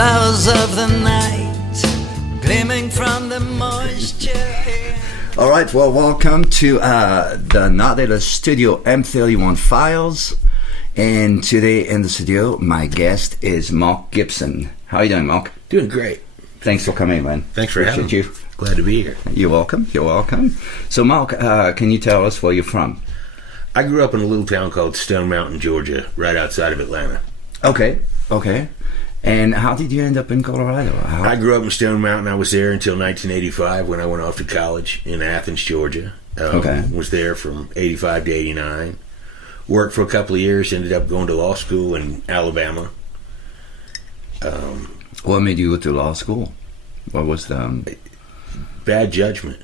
flowers of the night, gleaming from the moisture. All right, well, welcome to the Nautilus Studio M31 files. And today in the studio, my guest is Mark Gibson. How are you doing, Mark? Doing great. Thanks for coming, man. Thanks for having me. you. Glad to be here. You're welcome. You're welcome. So, Mark, can you tell us where you're from? I grew up in a little town called Stone Mountain, Georgia, right outside of Atlanta. Okay. And how did you end up in Colorado? I grew up in Stone Mountain. I was there until 1985 when I went off to college in Athens, Georgia. Was there from 85 to 89. Worked for a couple of years, ended up going to law school in Alabama. What made you go to law school? What was the... Bad judgment.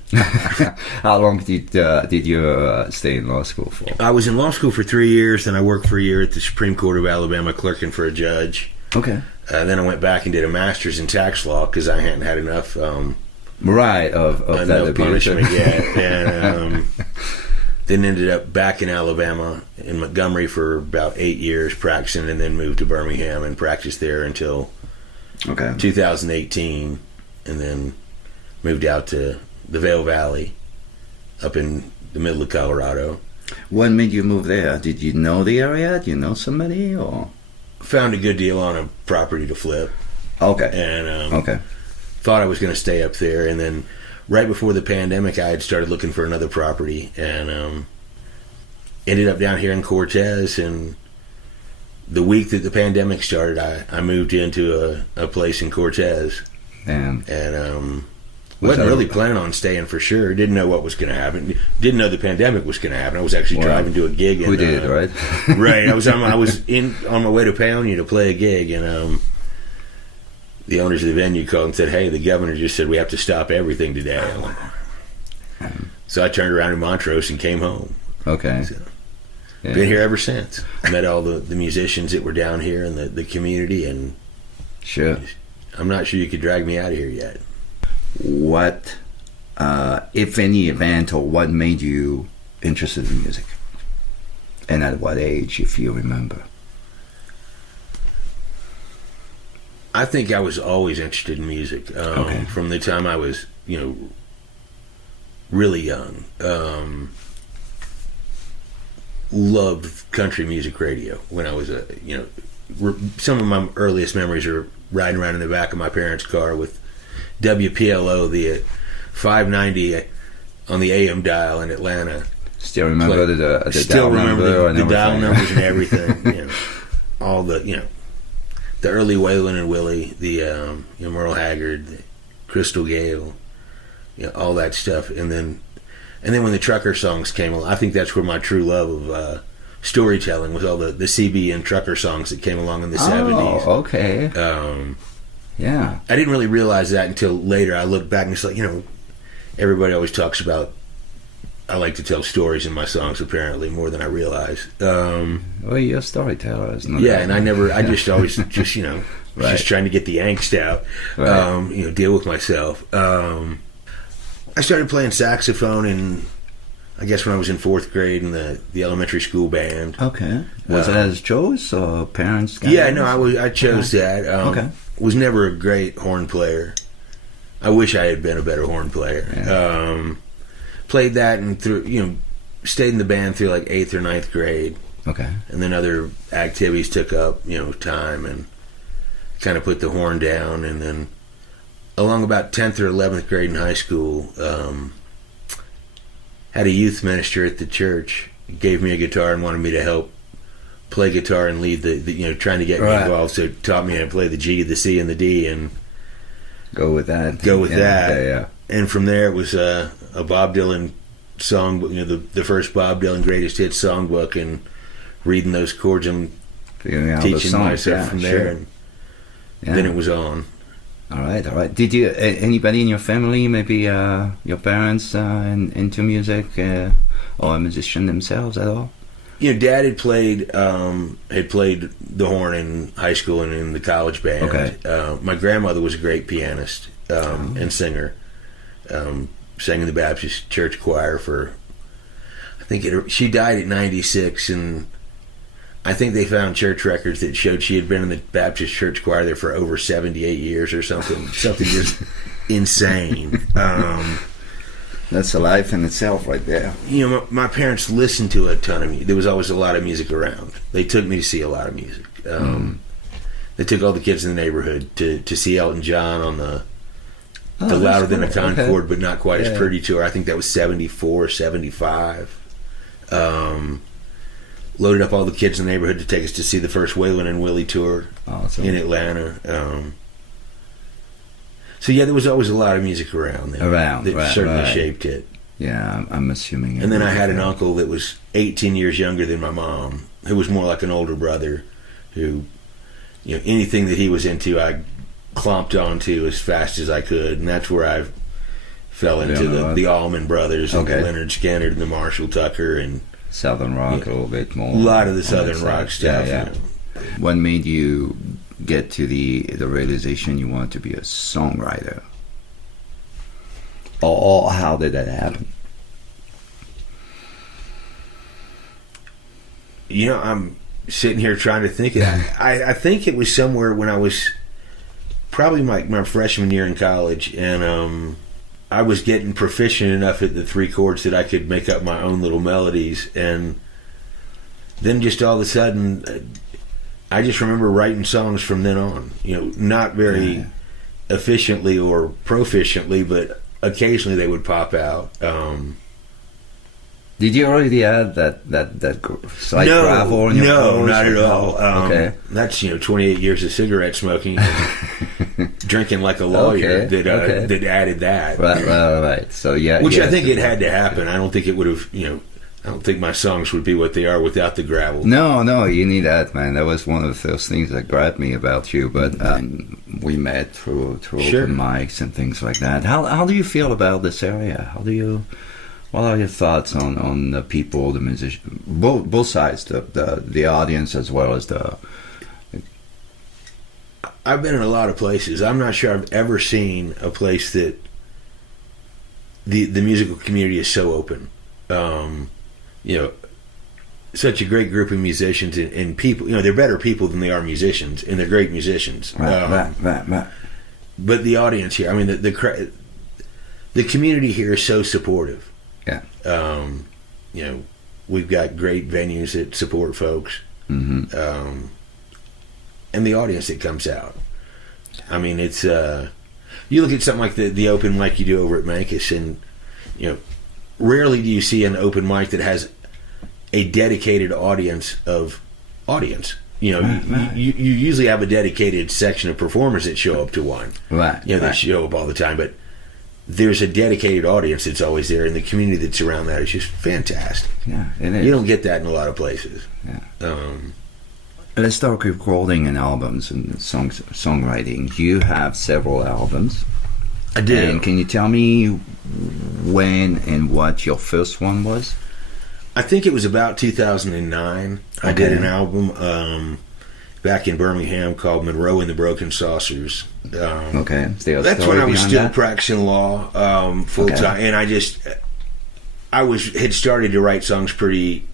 How long did you stay in law school for? I was in law school for 3 years, then I worked for a year at the Supreme Court of Alabama clerking for a judge. Okay. Then I went back and did a master's in tax law because I hadn't had enough... of that punishment yet. And then ended up back in Alabama, in Montgomery for about 8 years practicing, and then moved to Birmingham and practiced there until 2018, and then moved out to the Vail Valley up in the middle of Colorado. What made you move there? Did you know the area? Did you know somebody? Or found a good deal on a property to flip. Okay. And thought I was going to stay up there, and then right before the pandemic I had started looking for another property, and ended up down here in Cortez. And the week that the pandemic started, I moved into a place in Cortez. And wasn't really planning on staying for sure. Didn't know what was going to happen. Didn't know the pandemic was going to happen. I was actually driving to a gig. We did, right? Right. I was on my way to Paonia to play a gig, and the owners of the venue called and said, "Hey, the governor just said we have to stop everything today." So I turned around in Montrose and came home. Okay. So, been here ever since. I met all the musicians that were down here in the community, and sure. I'm not sure you could drag me out of here yet. What, if any, event or what made you interested in music? And at what age, if you remember? I think I was always interested in music. From the time I was, really young. Loved country music radio when I was some of my earliest memories are riding around in the back of my parents' car with WPLO, the 590 on the AM dial in Atlanta. Still remember the still dial remember number the dial numbers and everything. All the the early Waylon and Willie, the Merle Haggard, the Crystal Gale, all that stuff. And then when the trucker songs came along, I think that's where my true love of storytelling was, all the CB and trucker songs that came along in the 70s. Oh, okay. Yeah. I didn't really realize that until later. I looked back and it's like, everybody always talks about I like to tell stories in my songs, apparently, more than I realize. Well, you're a storyteller, isn't it? Yeah, and I just always right. Just trying to get the angst out, right. Deal with myself. I started playing saxophone I guess when I was in 4th grade in the elementary school band. Okay. Was it as choice or parents? Yeah, no, I chose that. Okay. Was never a great horn player. I wish I had been a better horn player. Yeah. Played that and stayed in the band through like 8th or 9th grade. Okay. And then other activities took up, time, and kind of put the horn down. And then along about 10th or 11th grade in high school, had a youth minister at the church, gave me a guitar and wanted me to help play guitar and lead the trying to get me involved. So taught me how to play the G, the C, and the D, and go with that. Yeah. And from there it was a Bob Dylan songbook, the first Bob Dylan greatest hits songbook, and reading those chords and teaching myself from there. And then it was on. All right. Did you anybody in your family, maybe your parents, into music or a musician themselves at all? Dad had played the horn in high school and in the college band. Okay. My grandmother was a great pianist and singer. Sang in the Baptist church choir for, she died at 96, and I think they found church records that showed she had been in the Baptist church choir there for over 78 years or something. Something just insane. That's a life in itself right there. You know, my parents listened to a ton of music. There was always a lot of music around. They took me to see a lot of music. They took all the kids in the neighborhood to see Elton John on the Louder Than a Concord, but not quite as pretty tour. I think that was 74, 75. Loaded up all the kids in the neighborhood to take us to see the first Waylon and Willie tour in Atlanta. So yeah, there was always a lot of music around there that certainly shaped it. Yeah, I'm assuming. And then I had an uncle that was 18 years younger than my mom, who was more like an older brother, who, you know, anything that he was into, I clomped onto as fast as I could, and that's where I fell into the Allman Brothers and the Leonard Skinner and the Marshall Tucker and Southern rock a little bit more. A lot of the Southern rock stuff. Yeah. What made you get to the realization you want to be a songwriter? Or how did that happen? You know, I'm sitting here trying to think. I think it was somewhere when I was probably my freshman year in college, and I was getting proficient enough at the three chords that I could make up my own little melodies, and then just all of a sudden, I just remember writing songs from then on. You know, not very efficiently or proficiently, but occasionally they would pop out. Did you already have that slight gravel in your No, chords? not at all. Okay. That's 28 years of cigarette smoking, and drinking like a lawyer that added that. Right. So which I think it had to happen. I don't think it would have. I don't think my songs would be what they are without the gravel. No, you need that, man. That was one of the first things that grabbed me about you. But we met through open mics and things like that. How do you feel about this area? What are your thoughts on the people, the musicians, both sides, the audience as well as the... I've been in a lot of places. I'm not sure I've ever seen a place that the musical community is so open. Such a great group of musicians and people. They're better people than they are musicians, and they're great musicians. Right. But the audience here, I mean, the community here is so supportive. Yeah. We've got great venues that support folks. Mm-hmm. And the audience that comes out. I mean, it's you look at something like the open mic you do over at Mancus, and rarely do you see an open mic that has a dedicated audience. You usually have a dedicated section of performers that show up to one. Right. They show up all the time, but there's a dedicated audience that's always there, and the community that's around that is just fantastic. Yeah, it is. You don't get that in a lot of places. Yeah. Let's talk recording and albums and songwriting. You have several albums. I do. And can you tell me when and what your first one was? I think it was about 2009. Okay. I did an album back in Birmingham called Monroe and the Broken Saucers. That's when I was still practicing law full time, and I had started to write songs pretty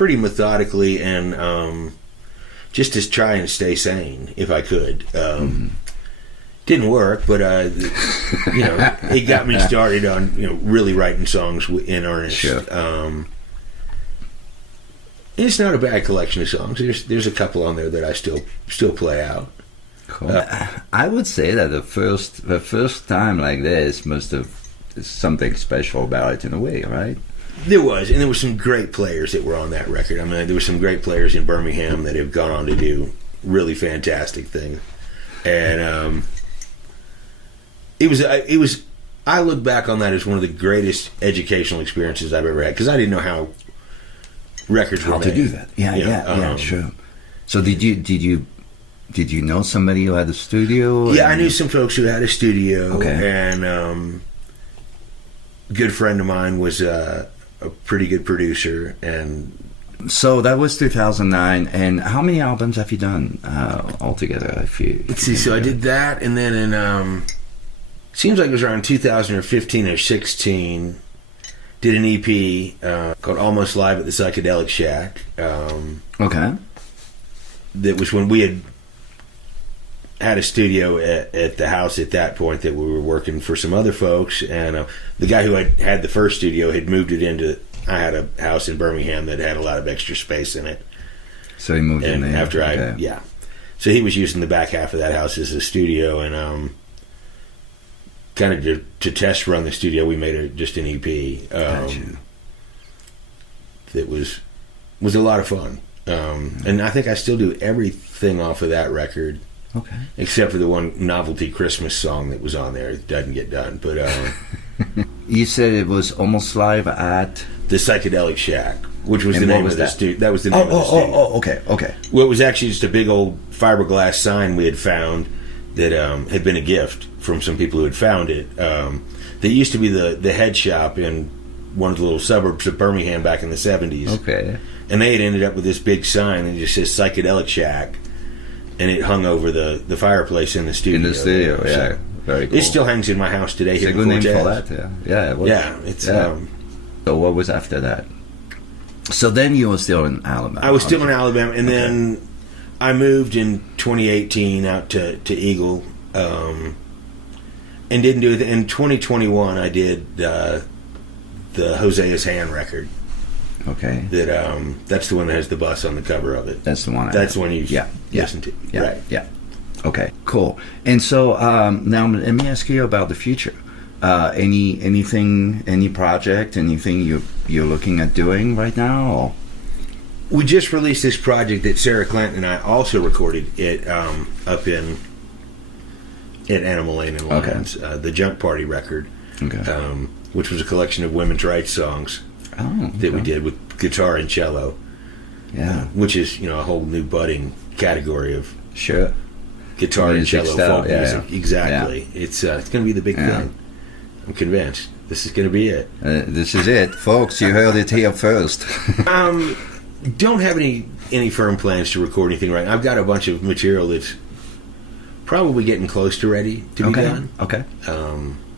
methodically, and just to try and stay sane if I could. Didn't work, but it got me started on really writing songs in earnest. Sure. It's not a bad collection of songs. There's a couple on there that I still play out. Cool. I would say that the first time like this must have something special about it in a way, right? There was, and there were some great players that were on that record. I mean, there were some great players in Birmingham that have gone on to do really fantastic things, and it was. I look back on that as one of the greatest educational experiences I've ever had, because I didn't know how records were made. To do that. Yeah, sure. So did you know somebody who had a studio? Yeah, I knew some folks who had a studio. Okay. And a good friend of mine was a pretty good producer. And so that was 2009. And how many albums have you done altogether? Let's see. So I did that, and then in seems like it was around 2015 or 16. Did an EP called Almost Live at the Psychedelic Shack. Okay. that was when we had a studio at the house at that point that we were working for some other folks, and the guy who had the first studio had moved it into. I had a house in Birmingham that had a lot of extra space in it. So he moved in there. After so he was using the back half of that house as a studio, and kind of to test run the studio, we made just an EP. That was a lot of fun, and I think I still do everything off of that record. Okay. Except for the one novelty Christmas song that was on there. It doesn't get done. But you said it was almost live at the Psychedelic Shack, which was the name of the studio. That was the name of the studio. Okay. Well, it was actually just a big old fiberglass sign we had found that had been a gift from some people who had found it. That used to be the head shop in one of the little suburbs of Birmingham back in the 70s. Okay. And they had ended up with this big sign that just says Psychedelic Shack. And it hung over the fireplace in the studio. In the studio, yeah. So very cool. It still hangs in my house today. It's a good name for that, yeah. Yeah, it was. Yeah, it's... so what was after that? So then you were still in Alabama. I was still in Alabama, and then I moved in 2018 out to Eagle, and didn't do it. In 2021, I did the Hosea's Hand record. Okay. That's the one that has the bus on the cover of it. That's the one. That's the one you listen to. Yeah. Right. Yeah. Okay. Cool. And so now let me ask you about the future. Any project, anything you're looking at doing right now? Or? We just released this project that Sarah Clinton and I also recorded it up at Animal Lane in Lyons, the Junk Party record, which was a collection of women's rights songs. That we did with guitar and cello, which is a whole new budding category of guitar and cello folk music. Exactly, it's going to be the big thing. I'm convinced this is going to be it. This is it, folks. You heard it here first. Don't have any firm plans to record anything right now. I've got a bunch of material that's probably getting close to ready to be done. Okay.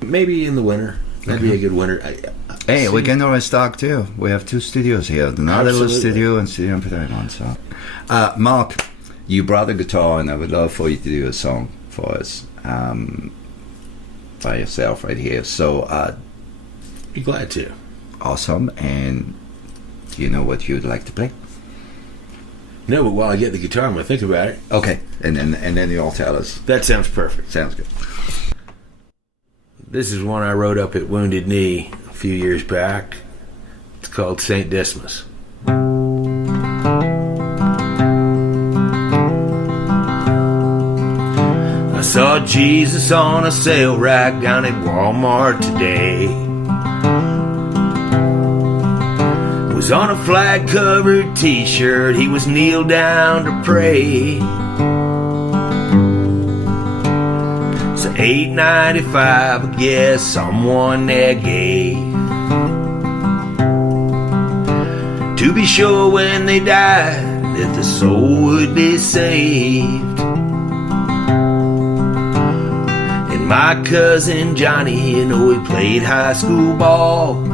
Maybe in the winter. That'd be a good winter. Hey, we can always talk too. We have two studios here, the Nautilus Studio and Studio M31. So, Mark, you brought a guitar, and I would love for you to do a song for us by yourself right here. So, be glad to. Awesome. And do you know what you'd like to play? No, but while I get the guitar, I'm gonna think about it. Okay, and then you all tell us. That sounds perfect. Sounds good. This is one I wrote up at Wounded Knee a few years back. It's called St. Dismas. I saw Jesus on a sale rack down at Walmart today. Was on a flag-covered t-shirt, he was kneeled down to pray. So $8.95, I guess someone there gave. To be sure when they died that the soul would be saved. And my cousin Johnny, he played high school ball.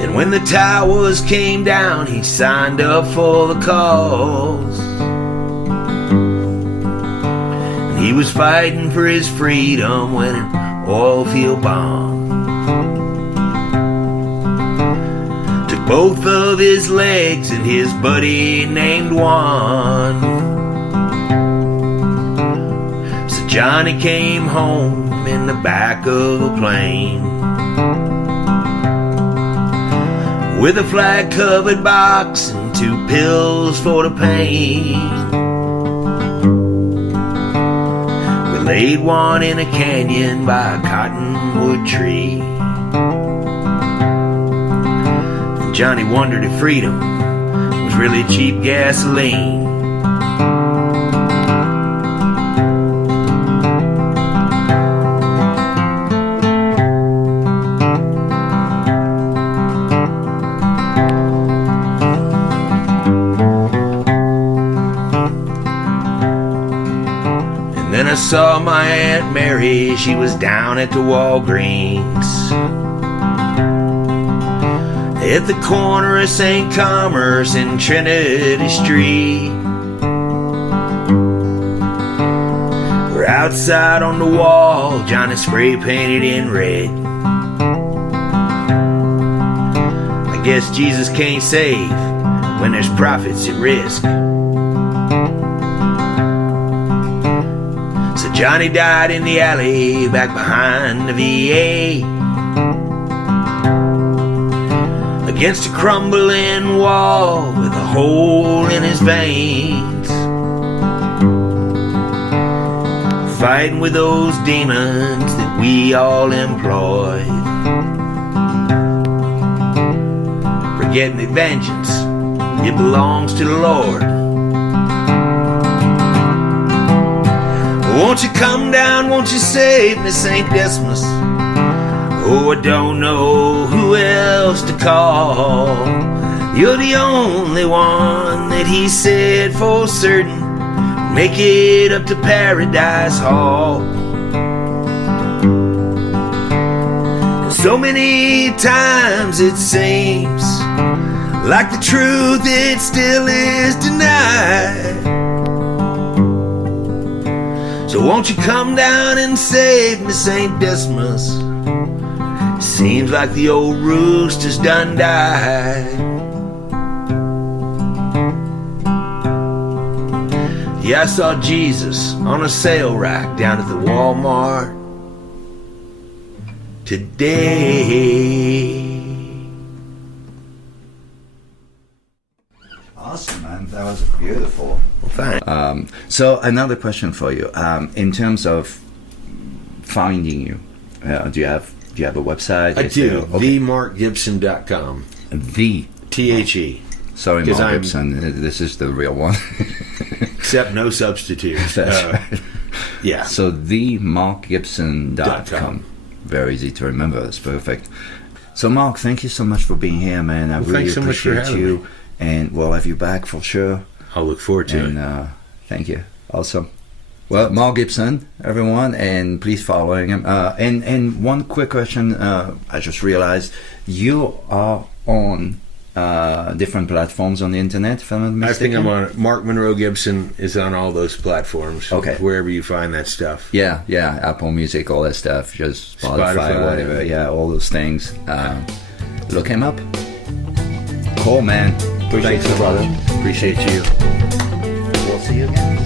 And when the towers came down, he signed up for the cause. He was fighting for his freedom when an oil field bomb took both of his legs and his buddy named Juan. So Johnny came home in the back of a plane with a flag-covered box and 2 pills for the pain. Laid one in a canyon by a cottonwood tree. And Johnny wondered if freedom was really cheap gasoline. Then I saw my Aunt Mary, she was down at the Walgreens at the corner of St. Commerce and Trinity Street. We're outside on the wall, Johnny spray painted in red. I guess Jesus can't save when there's profits at risk. So Johnny died in the alley back behind the VA, against a crumbling wall with a hole in his veins, fighting with those demons that we all employ, forgetting that vengeance, it belongs to the Lord. Won't you come down, won't you save me, St. Dismas? Oh, I don't know who else to call. You're the only one that he said for certain make it up to Paradise Hall. And so many times it seems like the truth, it still is denied. So won't you come down and save me, St. Dismas? Seems like the old rooster's done died. Yeah, I saw Jesus on a sale rack down at the Walmart today. Awesome, man. That was beautiful. Well, thanks. So another question for you. In terms of finding you, do you have a website? I do. Okay. TheMarkGibson.com. The THE. Sorry, Mark 'Cause Gibson. This is the real one. Except no substitutes. That's right. Yeah. So themarkgibson.com. .com. Very easy to remember. It's perfect. So Mark, thank you so much for being here, man. I really thanks so much for appreciate having you, me. and we'll have you back for sure. I'll look forward to it. And thank you. Awesome. Well, Mark Gibson, everyone, and please following him. And one quick question. I just realized you are on different platforms on the internet, if I'm not I think mistaken. I'm on Mark Monroe Gibson is on all those platforms. Okay. Wherever you find that stuff. Yeah, Apple Music, all that stuff, just Spotify, Spotify. whatever. Yeah, all those things. Look him up. Cool, man. Appreciate Thanks you, so brother. much. Appreciate you. We'll see you again.